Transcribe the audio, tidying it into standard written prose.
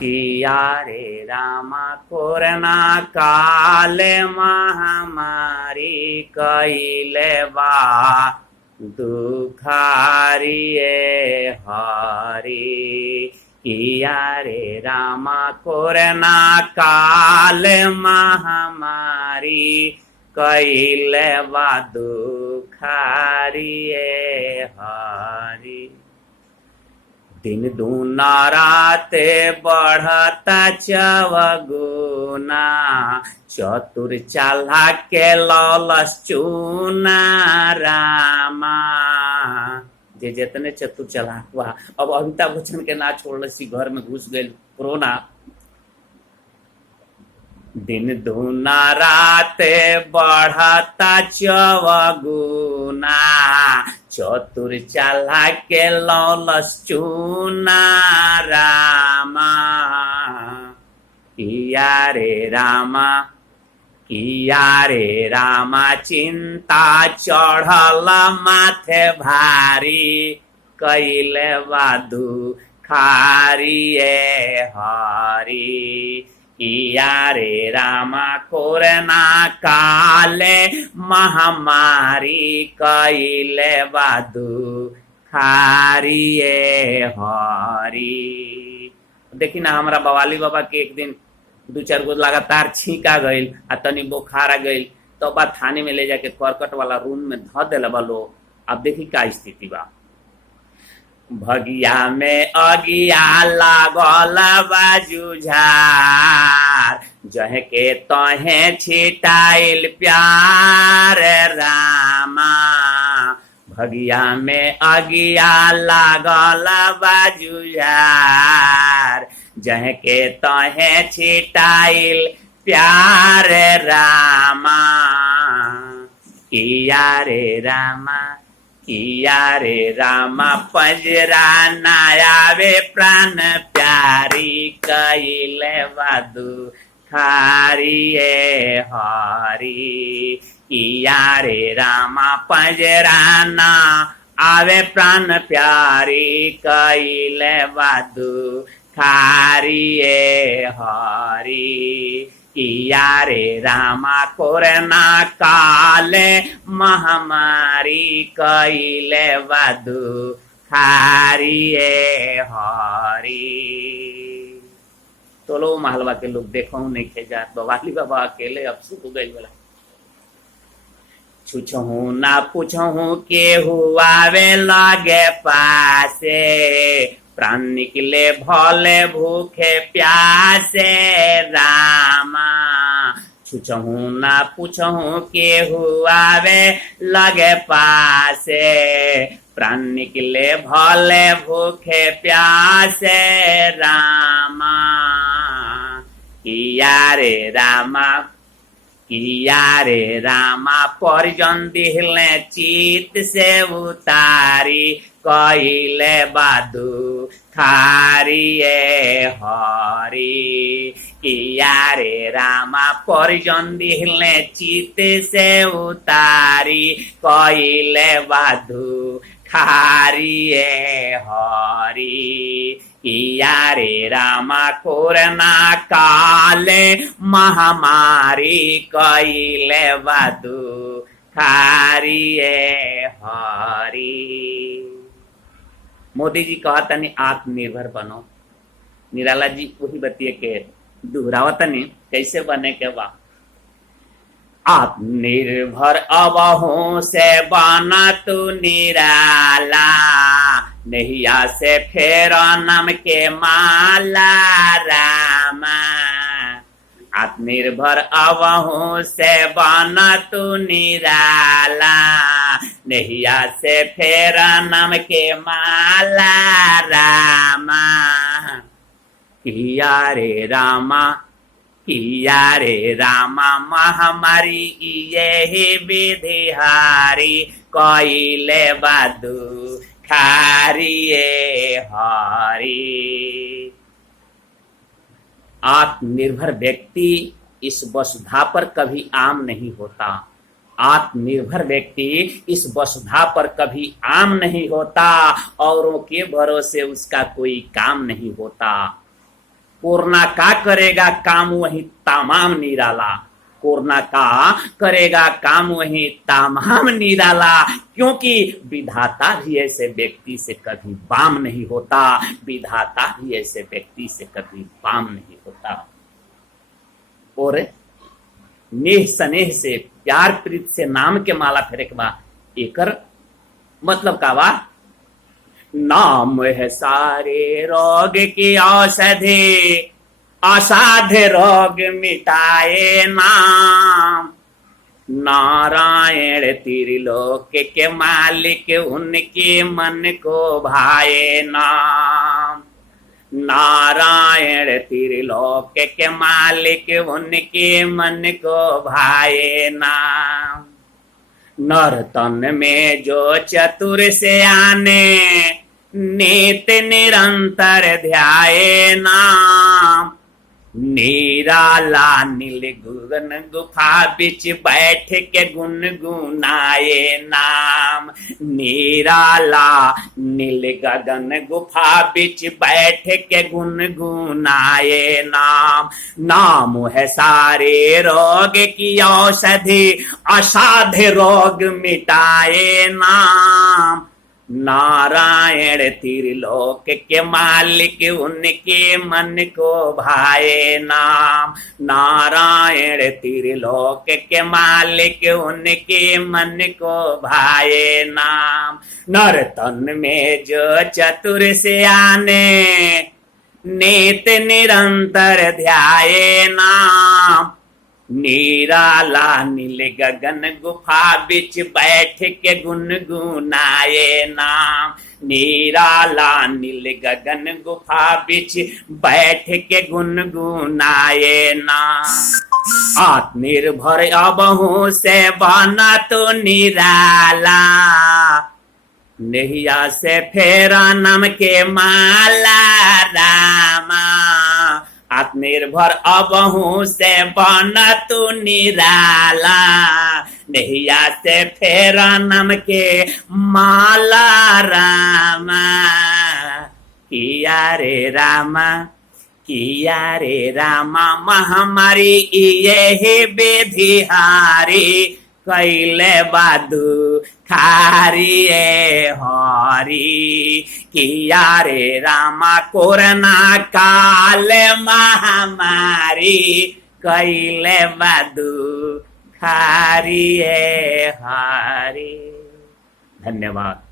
किया रे रामा कोरोना काल महामारी कइले बा दुखारिये हरि। किया रे रामा कोरोना काल महामारी कइले बा दुखारिये हरि। दिन दूना राते बढ़ता चवगुना चतुर चाला के लौलस चूना रामा। जे जितने चतुर चालाक बा अब अमिताभ बच्चन के ना छोड़ सी घर में घुस गए कोरोना। दिन दूना राते बढ़ता चवगुना चतुर चाला के लौलस चूना रामा। किया रे रामा किया रे रामा चिंता चढ़ल माथे भारी कइले बा दुखारिये हरि। किया रे रामा कोरोना काले महामारी कइले बा दुखारिये हरि। देखी ना हमारा बवाली बाबा के एक दिन 2-4 गो लगातार छींका गईल आ तनी बुखार आ गईल तो बा थाने में ले जाके करकट वाला रूम में ध देला बा लोग। अब देखी का स्थिति बा। भगिया में अगिया लागल बा जुझार जहे के तहे छिटाइल प्यार रामा। भगिया में अगिया लागल बा जुझार जहे के तहे छिटाइल प्यार रामा। किया रे रामा किया रे रामा पंजरा ना आवे प्राण प्यारी कइले बा दुखारिये हरि। किया रे रामा पंजरा ना आवे प्राण प्यारी कइले बा दुखारिये हरि। किया रे रामा कोरोना काले महामारी कइले बा दुखारिये हरि। तो लो महलवा के लोग देखो नहीं खे जात बवाली बाबा अकेले अब सुख गई बोला। छुछहू ना पूछहू केहू आवे लगे पासे प्राण निकले भले भूखे प्यासे रामा। छुछहू ना पूछहू केहू आवे लगे पासे प्राण निकले भले भूखे प्यासे रामा। किया रे रामा किया रे रामा परिजन दिहले चित से उतारी कइले बा दुखारिये हरि। किया रे रामा परिजन दिहले चित से उतारी कइले बा दुखारिये हरि। किया रे रामा कोरोना काले महामारी कइले बा दुखारिये हरि। मोदी जी कहतनी आत्मनिर्भर बनो। निराला जी वही बतिये के दोहरावतनी कैसे बने के बा। आत्मनिर्भर अबहू से बना तू निराला नैया से फेर नाम के माला रामा। आत्मनिर्भर अबहू से बना तू निराला नैया से फेर नाम के माला रामा। किया रे रामा किया रे रामा महामारी यही विधिहारी कइले बा दुखारिये हरि। आत्मनिर्भर व्यक्ति इस वसुधा पर कभी आम नहीं होता। आत्मनिर्भर व्यक्ति इस वसुधा पर कभी आम नहीं होता। औरों के भरोसे उसका कोई काम नहीं होता। कोरोना का करेगा काम वही तमाम निराला, कोरोना का करेगा काम वही तमाम निराला, क्योंकि विधाता भी ऐसे व्यक्ति से कभी बाम नहीं होता, विधाता भी ऐसे व्यक्ति से कभी बाम नहीं होता। और नेह स्नेह से प्यार प्रीत से नाम के माला फेरे के बाद एकर मतलब का बा, नाम है सारे रोग की औषधि, असाध्य रोग मिटाए नाम, नारायण त्रिलोक के मालिक उनके मन को भाए नाम, नारायण त्रिलोक के मालिक उनके मन को भाए नाम, नर तन में जो चतुर से आने नित निरंतर ध्याये नाम, निराला नील गगन गुफा बिच बैठ के गुनगुनाए नाम, निराला नील गगन गुफा बिच बैठ के गुनगुनाए नाम, नाम है सारे रोग की औषधि, असाध्य रोग मिटाए नाम, नारायण त्रिलोक के मालिक उनके मन को भाए नाम, नारायण त्रिलोक के मालिक उनके मन को भाए नाम, नर तन में जो चतुर से आने नित निरंतर ध्याये नाम, निराला नील गगन गुफा बिच बैठ के गुनगुनाए नाम, निराला नील गगन गुफा बिच बैठ के गुनगुनाए नाम, आत्मनिर्भर अबहू से बना तो निराला, नैया से फेरा नाम के माला रामा, आत्मनिर्भर अबहू से बना तू निराला, नैया से फेरा नाम के माला रामा, किया रे रामा, किया रे रामा महामारी ये बेधिहारी, कैले बादू खारी हरी, किया रे रामा कोरोना काल महामारी, कैले बादू खारी हरी। धन्यवाद।